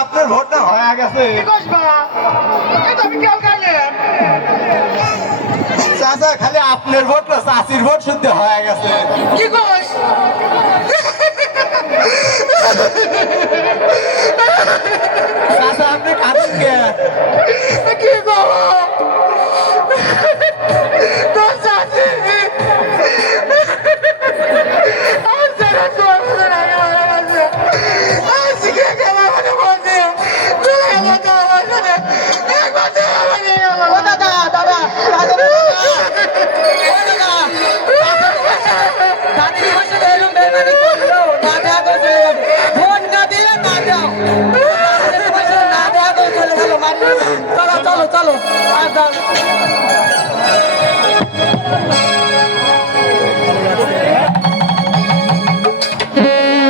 আপনার ভোটটা হয়ে গেছে। চাচা খালি আপনার ভোট না চাচির ভোট শুদ্ধ হয়ে গেছে। কি কস চাচা আপনি কাঁদেন কে? কি করবো তোর চাচি আর যারা তোর মতো আগে মারা গেছে আর শিখে গেল মানে বলছে চলে গেল তো আমার সাথে একবার তো আমার নিয়ে গেল ও দাদা দাদা দাদির বসে এরকম বেমানি করলো না দেয়া করে চলে গেল ফোন না দিলে না দাও না দেয়া করে চলে গেল চলো চলো চলো আর দাও